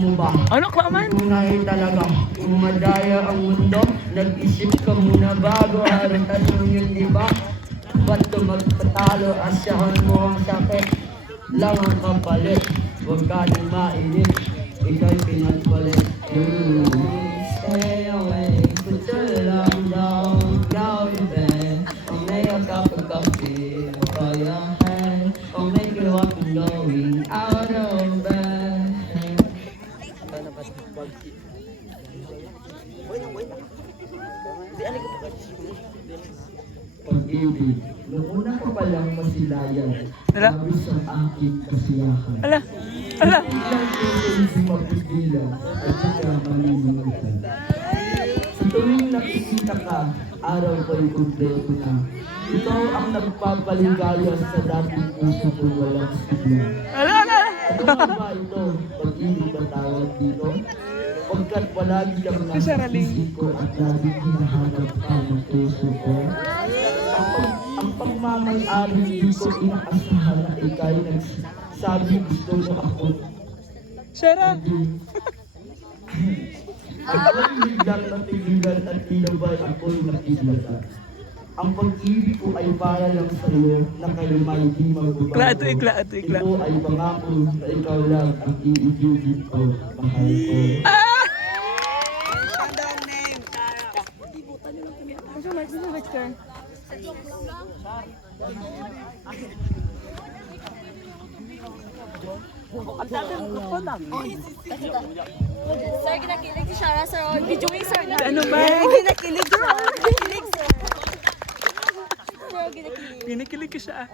mo ba? Ano, Klaman? Tunay talaga, umadaya ang mundo. Nag-isip ka muna bago harap yung iba. Ba't ka magpatalo, asyahan mo ang sakit? Lang ang kapalit, huwag ka nang mainit. Ika'y pinagpalit. Stay away, put your love down, go in bed. I'll make a cup of coffee for your head. I'll make you up and going out of bed. Pag-ibig, noong una ko palang masilayan, Ala. labis ang aking kasiyahan. Ala, ala. Ilang puso mapigilan at saka malilimutan. Sa tuwing nakikita ka, araw ko'y kumpleto na. Ikaw ang nagpapaligaya sa dating puso ko walang sigla. Ala, ala. Ano nga ba ito? Pag-ibig ba tawag dito? Pagkat palagi kang nasa isip ko at lagi hinahanap ka ng puso ko. Ang pagmamay-ari di ko inaasahan na ika'y nagsabi gusto mo ako. Sarah. Ako'y biglang natigilan at tinabay ako'y nakiblatan. Ang pag-ibig ko ay para lang sa iyo na kayo may di magbabago. Ikla ito, ikla ito, ikla. Ito ay pangako na ikaw lang ang iibigin ko, mahal ko. Sir, kinakilig si Shara, sir. Videoing, sir. Ano ba? Kinakilig, sir. Kinakilig, sir. Sir, kinakilig. Pinikilig ko siya.